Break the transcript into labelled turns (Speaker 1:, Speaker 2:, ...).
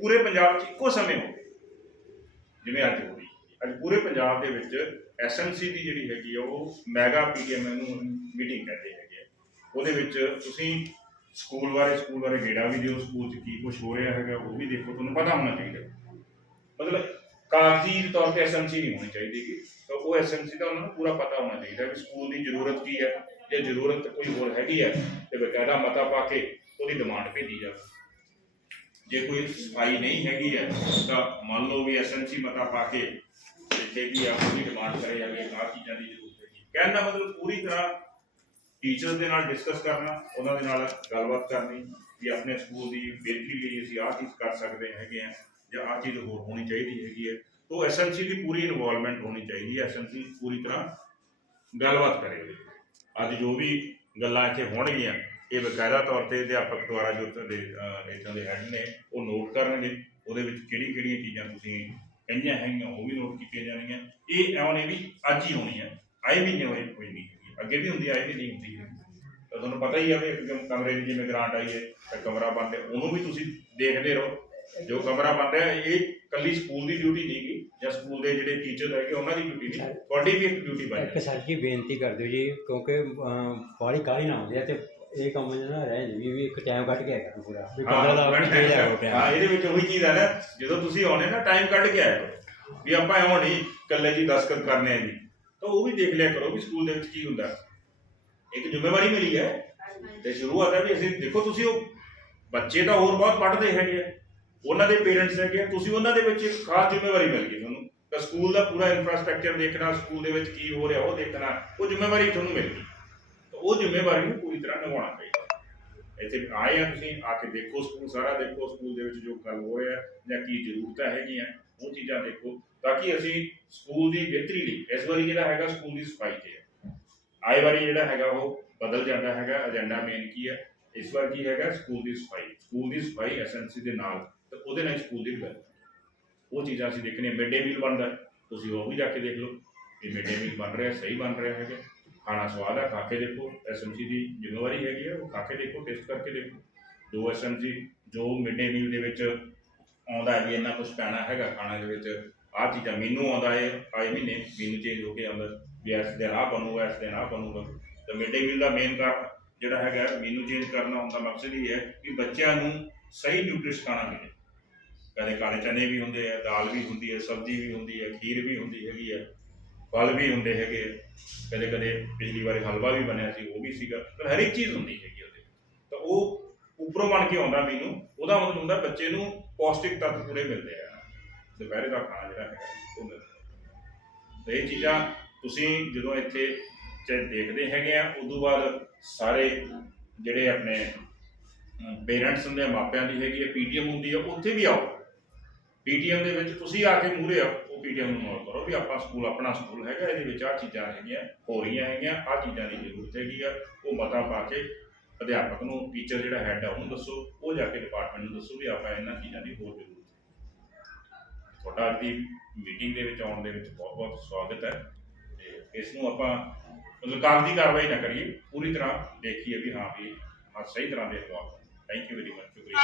Speaker 1: ਪੂਰੇ ਪੰਜਾਬ 'ਚ ਇੱਕੋ ਸਮੇਂ ਹੋਵੇ ਜਿਵੇਂ ਅੱਜ ਹੋ ਰਹੀ ਅੱਜ ਪੂਰੇ ਪੰਜਾਬ ਦੇ ਵਿੱਚ ਐਸਐਮਸੀ ਦੀ ਜਿਹੜੀ ਹੈਗੀ ਆ, ਉਹ ਮੈਗਾ ਪੀਡੀਐਮ ਨੂੰ ਮੀਟਿੰਗ ਕਹਿੰਦੇ ਹੈਗੇ ਉਹਦੇ ਵਿੱਚ ਤੁਸੀਂ ਸਕੂਲ ਬਾਰੇ ਸਕੂਲ ਬਾਰੇ ਗੇੜਾ ਵੀ ਦਿਓ, ਸਕੂਲ 'ਚ ਕੀ ਕੁਝ ਹੋ ਰਿਹਾ ਹੈਗਾ, ਉਹ ਵੀ ਦੇਖੋ, ਤੁਹਾਨੂੰ ਪਤਾ ਹੋਣਾ ਚਾਹੀਦਾ। ਮਤਲਬ ਕਾਗਜ਼ੀ ਤੌਰ ਤੇ ਐਸਐਮਸੀ ਨਹੀਂ ਹੋਣੀ ਚਾਹੀਦੀ ਗੀ। ਉਹ ਐਸਐਮਸੀ ਦਾ ਉਹਨਾਂ ਨੂੰ ਪੂਰਾ ਪਤਾ ਹੋਣਾ ਚਾਹੀਦਾ ਕਿ ਸਕੂਲ ਦੀ ਜ਼ਰੂਰਤ ਕੀ ਹੈ। ਜੇ ਜ਼ਰੂਰਤ ਕੋਈ ਹੋਰ ਹੈਗੀ ਹੈ, ਤੇ ਬਕਾਇਦਾ ਮਤਾ ਪਾ ਕੇ ਉਹਦੀ ਡਿਮਾਂਡ ਭੇਜੀ ਜਾਵੇ। ਜੇ ਕੋਈ ਸਫ਼ਾਈ ਨਹੀਂ ਹੈਗੀ ਹੈ, ਤਾਂ ਮੰਨ ਲਓ ਵੀ ਐਸਐਮਸੀ ਮਤਾ ਪਾ ਕੇ ਜਿੱਥੇ ਵੀ ਆ ਡਿਮਾਂਡ ਕਰੇ ਜਾਵੇ ਆਹ ਚੀਜ਼ਾਂ ਦੀ ਜ਼ਰੂਰਤ ਹੈਗੀ। ਕਹਿਣ ਦਾ ਮਤਲਬ ਪੂਰੀ ਤਰ੍ਹਾਂ ਟੀਚਰ ਦੇ ਨਾਲ ਡਿਸਕਸ ਕਰਨਾ, ਉਹਨਾਂ ਦੇ ਨਾਲ ਗੱਲਬਾਤ ਕਰਨੀ, ਵੀ ਆਪਣੇ ਸਕੂਲ ਦੀ ਬਿਹਤਰੀ ਲਈ ਅਸੀਂ ਆਹ ਚੀਜ਼ ਕਰ ਸਕਦੇ ਹੈਗੇ ਆ ਜਾਂ ਆਹ ਚੀਜ਼ ਹੋਰ ਹੋਣੀ ਚਾਹੀਦੀ ਹੈਗੀ ਹੈ। ਤੋਂ ਐਸਐਮਸੀ ਦੀ ਪੂਰੀ ਇਨਵੋਲਵਮੈਂਟ ਹੋਣੀ ਚਾਹੀਦੀ ਹੈ। ਐਸਐਮਸੀ ਪੂਰੀ ਤਰ੍ਹਾਂ ਗੱਲਬਾਤ ਕਰੇ। ਅੱਜ ਜੋ ਵੀ ਗੱਲਾਂ ਇੱਥੇ ਹੋਣਗੀਆਂ ਇਹ ਬਕਾਇਦਾ ਤੌਰ ਤੇ ਅਧਿਆਪਕ ਦੁਆਰਾ ਜੋ ਤੁਹਾਡੇ ਇੱਥੋਂ ਦੇ ਹੈਡ ਨੇ ਉਹ ਨੋਟ ਕਰਨਗੇ। ਉਹਦੇ ਵਿੱਚ ਕਿਹੜੀ ਕਿਹੜੀਆਂ ਚੀਜ਼ਾਂ ਤੁਸੀਂ ਕਹੀਆਂ ਹੈਗੀਆਂ ਉਹ ਵੀ ਨੋਟ ਕੀਤੀਆਂ ਜਾਣਗੀਆਂ। ਇਹ ਐਵੇਂ ਨੇ ਵੀ ਅੱਜ ਹੀ ਹੋਣੀ ਹੈ ਆਏ ਮਹੀਨੇ ਹੋਏ ਕੋਈ ਨਹੀਂ। ਅੱਗੇ ਵੀ ਹੁੰਦੀ ਆਏ ਵੀ ਨਹੀਂ ਹੁੰਦੀ ਹੈ। ਤਾਂ ਤੁਹਾਨੂੰ ਪਤਾ ਹੀ ਹੈ ਵੀ ਇੱਕ ਕਮਰੇ ਦੀ ਜਿਵੇਂ ਗ੍ਰਾਂਟ ਆਈ ਹੈ ਤਾਂ ਕਮਰਾ ਬੰਦ ਹੈ ਉਹਨੂੰ ਵੀ ਤੁਸੀਂ ਦੇਖਦੇ ਰਹੋ। ਜੋ ਕਮਰਾ ਬੰਦ ਹੈ ਇਹ ਕੱਲੀ ਸਕੂਲ ਦੀ ਡਿਊਟੀ ਨਹੀਂ ਗੀ ਜਾਂ ਸਕੂਲ ਦੇ ਜਿਹੜੇ ਟੀਚਰ ਹੈਗੇ ਉਹਨਾਂ ਦੀ ਡਿਊਟੀ ਨਹੀਂ। ਤੁਹਾਡੀ ਵੀ ਇੱਕ ਡਿਊਟੀ ਬਣ
Speaker 2: ਇੱਕ ਸਰ ਜੀ ਬੇਨਤੀ ਕਰ ਦਿਓ ਜੀ ਕਿਉਂਕਿ ਬਾੜੀ ਕਾਲੀ ਨਾ ਹੁੰਦੀ ਹੈ ਤੇ ਇਹ ਕੰਮ ਜਿਹੜਾ ਰਹਿ ਜੀ ਵੀ ਇੱਕ ਟਾਈਮ ਕੱਢ ਕੇ ਆਇਆ ਪੂਰਾ। ਵੀ
Speaker 1: ਹਾਂ,
Speaker 2: ਦਾ ਦੇ ਟਾਈਮ
Speaker 1: ਇਹਦੇ ਵਿੱਚ ਉਹੀ ਚੀਜ਼ ਹੈ ਨਾ ਜਦੋਂ ਤੁਸੀਂ ਆਉਣੇ ਨਾ ਟਾਈਮ ਕੱਢ ਕੇ ਆਇਆ ਕਰੋ। ਵੀ ਆਪਾਂ ਐਵੇਂ ਨਹੀਂ ਇਕੱਲੇ ਜੀ ਦਸਤਖਤ ਕਰਨੇ ਆ ਜੀ। ਤਾਂ ਉਹ ਵੀ ਦੇਖ ਲਿਆ ਕਰੋ ਵੀ ਸਕੂਲ ਦੇ ਵਿੱਚ ਕੀ ਹੁੰਦਾ। ਇੱਕ ਜ਼ਿੰਮੇਵਾਰੀ ਮਿਲੀ ਹੈ। ਤੇ ਸ਼ੁਰੂਆਤ ਹੈ ਵੀ ਅਸੀਂ ਦੇਖੋ ਤੁਸੀਂ ਉਹ ਬੱਚੇ ਤਾਂ ਹੋਰ ਬਹੁਤ ਪੜ੍ਹਦੇ ਹੈਗੇ ਆ। ਉਹਨਾਂ ਦੇ ਪੇਰੈਂਟਸ ਹੈਗੇ ਆ ਤੁਸੀਂ ਉਹਨਾਂ ਦੇ ਵਿੱਚ ਇੱਕ ਖਾਸ ਜ਼ਿੰਮੇਵਾਰੀ ਮਿਲ ਗਈ ਤੁਹਾਨੂੰ। ਤਾਂ ਸਕੂਲ ਦਾ ਪੂਰਾ ਇਨਫਰਾਸਟ੍ਰਕਚਰ ਦੇਖਣਾ ਸਕੂਲ ਦੇ ਵਿੱਚ ਕੀ ਹੋ ਰਿਹਾ ਉਹ ਦੇਖਣਾ ਉਹ ਜ਼ਿੰਮੇਵਾਰੀ ਤੁਹਾਨੂੰ ਮਿਲ ਗਈ। ਉਹ ਜ਼ਿੰਮੇਵਾਰੀ ਨੂੰ ਪੂਰੀ ਤਰ੍ਹਾਂ ਨਿਭਾਉਣਾ ਚਾਹੀਦਾ। ਇੱਥੇ ਆਏ ਆ ਤੁਸੀਂ, ਆ ਕੇ ਦੇਖੋ ਸਕੂਲ, ਸਾਰਾ ਦੇਖੋ ਸਕੂਲ ਦੇ ਵਿੱਚ ਜੋ ਗੱਲ ਹੋ ਰਿਹਾ ਜਾਂ ਕੀ ਜ਼ਰੂਰਤਾਂ ਹੈਗੀਆਂ, ਉਹ ਚੀਜ਼ਾਂ ਦੇਖੋ ਤਾਂ ਕਿ ਅਸੀਂ ਸਕੂਲ ਦੀ ਬਿਹਤਰੀ ਲਈ, ਇਸ ਵਾਰੀ ਜਿਹੜਾ ਹੈਗਾ ਸਕੂਲ ਦੀ ਸਫ਼ਾਈ ਤੇ ਹੈ। ਆਏ ਵਾਰੀ ਜਿਹੜਾ ਹੈਗਾ ਉਹ ਬਦਲ ਜਾਂਦਾ ਹੈਗਾ ਏਜੰਡਾ ਮੇਨ ਕੀ ਹੈ? ਇਸ ਵਾਰ ਕੀ ਹੈਗਾ, ਸਕੂਲ ਦੀ ਸਫ਼ਾਈ, ਸਕੂਲ ਦੀ ਸਫ਼ਾਈ ਐਸਐਨਸੀ ਦੇ ਨਾਲ, ਤੇ ਉਹਦੇ ਨਾਲ ਸਕੂਲ ਦੀ ਗੱਲ ਉਹ ਚੀਜ਼ਾਂ ਅਸੀਂ ਦੇਖਣੀਆਂ ਮਿਡ ਡੇ ਮੀਲ ਬਣਦਾ ਤੁਸੀਂ ਉਹ ਵੀ ਜਾ ਕੇ ਦੇਖ ਲਓ ਕਿ ਮਿਡ ਡੇ ਮੀਲ ਬਣ ਰਿਹਾ, ਸਹੀ ਬਣ ਰਿਹਾ ਹੈਗਾ। ਖਾਣਾ ਸਵਾਦ ਹੈ ਖਾ ਕੇ ਦੇਖੋ ਐਸਐਮਸੀ ਦੀ ਜ਼ਿੰਮੇਵਾਰੀ ਹੈਗੀ ਹੈ ਉਹ ਖਾ ਕੇ ਦੇਖੋ ਟੈਸਟ ਕਰਕੇ ਦੇਖੋ। ਜੋ ਐਸਐਮਸੀ ਜੋ ਮਿਡ ਡੇ ਮੀਲ ਦੇ ਵਿੱਚ ਆਉਂਦਾ ਹੈ ਵੀ ਇੰਨਾ ਕੁਝ ਪੈਣਾ ਹੈਗਾ ਖਾਣਾ ਦੇ ਵਿੱਚ, ਆਹ ਚੀਜ਼ਾਂ ਮੈਨੂੰ ਆਉਂਦਾ ਹੈ, ਆਏ ਮਹੀਨੇ ਮੈਨੂੰ ਚੇਂਜ ਹੋ ਕੇ ਆਉਂਦਾ ਵੀ ਇਸ ਦਿਨ ਆਹ ਬਣੂਗਾ, ਇਸ ਦਿਨ ਆਹ ਬਣੂਗਾ। ਤਾਂ ਮਿਡ ਡੇ ਮੀਲ ਦਾ ਮੇਨ ਕਾਰਨ ਜਿਹੜਾ ਹੈਗਾ, ਮੈਨੂੰ ਚੇਂਜ ਕਰਨਾ ਹੁੰਦਾ ਮਕਸਦ ਇਹ ਹੈ ਕਿ ਬੱਚਿਆਂ ਨੂੰ ਸਹੀ ਨਿਊਟ੍ਰੀਸ਼ਨ ਖਾਣਾ ਮਿਲੇ। ਕਦੇ ਕਾਲੇ ਚਨੇ ਵੀ ਹੁੰਦੇ ਆ, ਦਾਲ ਵੀ ਹੁੰਦੀ ਹੈ, ਸਬਜ਼ੀ ਵੀ ਹੁੰਦੀ ਹੈ, ਖੀਰ ਵੀ ਹੁੰਦੀ ਹੈਗੀ ਹੈ। ਫਲ ਵੀ ਹੁੰਦੇ ਹੈਗੇ ਕਦੇ ਕਦੇ ਪਿਛਲੀ ਵਾਰੀ ਹਲਵਾ ਵੀ ਬਣਿਆ ਸੀ, ਉਹ ਵੀ ਸੀਗਾ। ਪਰ ਹਰ ਇੱਕ ਚੀਜ਼ ਹੁੰਦੀ ਹੈਗੀ ਉਹਦੇ ਤਾਂ ਉਹ ਉੱਪਰੋਂ ਬਣ ਕੇ ਆਉਂਦਾ ਮੈਨੂੰ, ਉਹਦਾ ਮਤਲਬ ਹੁੰਦਾ ਬੱਚੇ ਨੂੰ ਪੌਸ਼ਟਿਕ ਤੱਤ ਪੂਰੇ ਮਿਲਦੇ ਆ। ਦੁਪਹਿਰੇ ਦਾ ਖਾਣਾ ਜਿਹੜਾ ਹੈਗਾ, ਉਹ ਮਿਲਦਾ। ਤੇ ਇਹ ਚੀਜ਼ਾਂ ਤੁਸੀਂ ਜਦੋਂ ਇੱਥੇ ਚ ਦੇਖਦੇ ਹੈਗੇ ਆ, ਉਦੋਂ ਬਾਅਦ ਸਾਰੇ ਜਿਹੜੇ ਆਪਣੇ ਪੇਰੈਂਟਸ ਹੁੰਦੇ ਆ, ਮਾਪਿਆਂ ਦੀ ਹੈਗੀ ਹੈ ਪੀਟੀਐਮ ਹੁੰਦੀ ਹੈ ਉੱਥੇ ਵੀ ਆਓ। ਪੀਟੀਐਮ ਦੇ ਵਿੱਚ ਤੁਸੀਂ ਆ ਕੇ ਮੂਰੇ ਆਓ ਉਹ ਪੀਟੀਐਮ ਨੂੰ ਨੋਟ ਕਰੋ ਵੀ ਆਪਾਂ ਸਕੂਲ, ਆਪਣਾ ਸਕੂਲ ਹੈਗਾ, ਇਹਦੇ ਵਿੱਚ ਆਹ ਚੀਜ਼ਾਂ ਹੈਗੀਆਂ, ਹੋ ਰਹੀਆਂ ਹੈਗੀਆਂ, ਆਹ ਚੀਜ਼ਾਂ ਦੀ ਜ਼ਰੂਰਤ ਹੈਗੀ ਆ, ਉਹ ਮਤਾ ਪਾ ਕੇ ਅਧਿਆਪਕ ਨੂੰ ਟੀਚਰ ਜਿਹੜਾ ਹੈਡ ਆ, ਉਹਨੂੰ ਦੱਸੋ, ਉਹ ਜਾ ਕੇ ਡਿਪਾਰਟਮੈਂਟ ਨੂੰ ਦੱਸੋ ਵੀ ਆਪਾਂ ਇਹਨਾਂ ਚੀਜ਼ਾਂ ਦੀ ਹੋਰ ਜ਼ਰੂਰਤ ਹੈ। ਤੁਹਾਡਾ ਅੱਜ ਦੀ ਮੀਟਿੰਗ ਦੇ ਵਿੱਚ ਆਉਣ ਦੇ ਵਿੱਚ ਬਹੁਤ ਬਹੁਤ ਸਵਾਗਤ ਹੈ। ਤੇ ਇਸ ਨੂੰ ਆਪਾਂ ਮਤਲਬ ਕਾਗਜ਼ੀ ਕਾਰਵਾਈ ਨਾ ਕਰੀਏ, ਪੂਰੀ ਤਰ੍ਹਾਂ ਦੇਖੀਏ ਵੀ ਹਾਂ ਵੀ ਹਾਂ ਸਹੀ ਤਰ੍ਹਾਂ ਦੇ ਹਵਾਲੇ ਥੈਂਕ ਯੂ ਵੈਰੀ ਮਚ ਸ਼ੁਕਰੀਆ।